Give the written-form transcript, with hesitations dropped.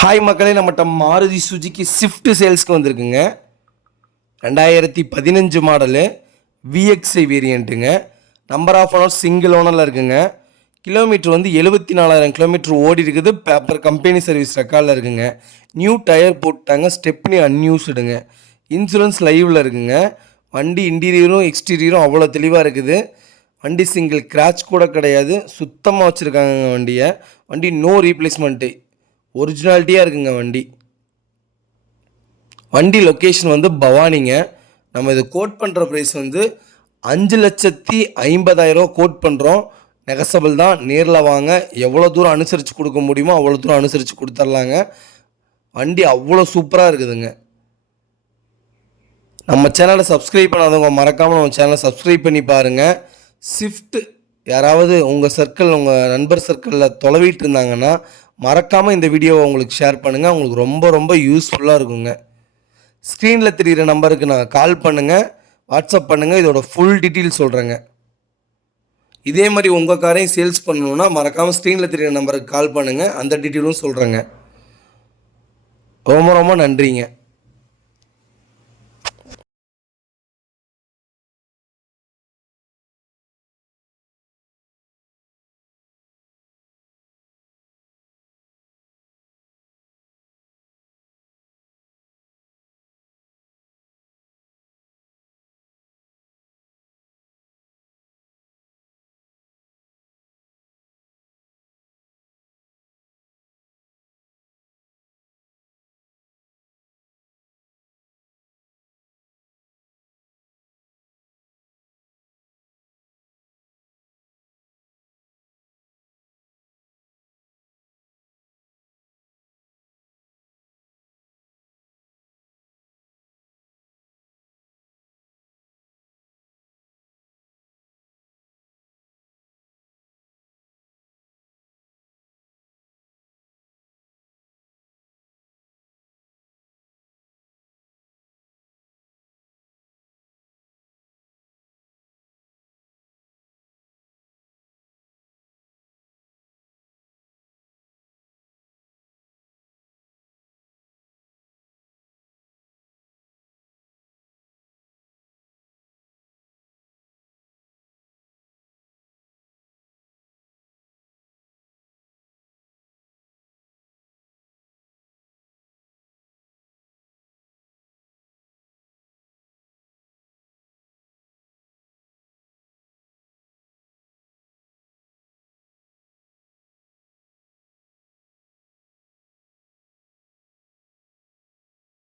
Hi மக்களே, நம்மகிட்ட Maruti சுஜுக்கி Swift சேல்ஸ்க்கு வந்திருக்குங்க. 2015 மாடலு விஎக்ஸ்ஐ வேரியண்ட்டுங்க. நம்பர் ஆஃப் ஓனர் சிங்கிள் ஓனரில் இருக்குங்க. கிலோமீட்டர் வந்து 74,000 கிலோமீட்டர் ஓடி இருக்குது. பேப்பர் கம்பெனி சர்வீஸ் ரெக்கார்டில் இருக்குங்க. நியூ டயர் போட்டாங்க. ஸ்டெப்னி அன்யூஸ்டுங்க. இன்சூரன்ஸ் லைவில் இருக்குங்க. வண்டி இன்டீரியரும் எக்ஸ்டீரியரும் அவ்வளோ தெளிவாக இருக்குது. வண்டி சிங்கிள் கிராச் கூட கிடையாது. சுத்தமாக வச்சுருக்காங்க வண்டியை. வண்டி நோ ரீப்ளேஸ்மெண்ட்டு, ஒரிஜினாலிட்டியாக இருக்குங்க வண்டி. வண்டி லொக்கேஷன் வந்து பவானிங்க. நம்ம இது கோட் பண்ணுற ப்ரைஸ் வந்து 5,50,000 கோட் பண்ணுறோம். நெகசபிள் தான். நேரில் வாங்க, எவ்வளோ தூரம் அனுசரித்து கொடுக்க முடியுமோ அவ்வளோ தூரம் அனுசரித்து கொடுத்துர்லாங்க. வண்டி அவ்வளோ சூப்பராக இருக்குதுங்க. நம்ம சேனலை சப்ஸ்கிரைப் பண்ணாதவங்க மறக்காமல் நம்ம சேனலை சப்ஸ்கிரைப் பண்ணி பாருங்கள். ஸ்விஃப்ட் யாராவது உங்கள் சர்க்கிள், உங்கள் நண்பர் சர்க்கிளில் தொலைவிட்டு இருந்தாங்கன்னா மறக்காமல் இந்த வீடியோவை உங்களுக்கு ஷேர் பண்ணுங்கள். உங்களுக்கு ரொம்ப ரொம்ப யூஸ்ஃபுல்லாக இருக்குங்க. ஸ்க்ரீனில் தெரிகிற நம்பருக்கு நான் கால் பண்ணுங்கள், வாட்ஸ்அப் பண்ணுங்கள். இதோட ஃபுல் டீட்டெயில் சொல்கிறேங்க. இதே மாதிரி உங்கள் காரையும் சேல்ஸ் பண்ணணுன்னா மறக்காமல் ஸ்க்ரீனில் தெரிகிற நம்பருக்கு கால் பண்ணுங்கள். அந்த டீட்டெயிலும் சொல்கிறேங்க. ரொம்ப ரொம்ப நன்றிங்க.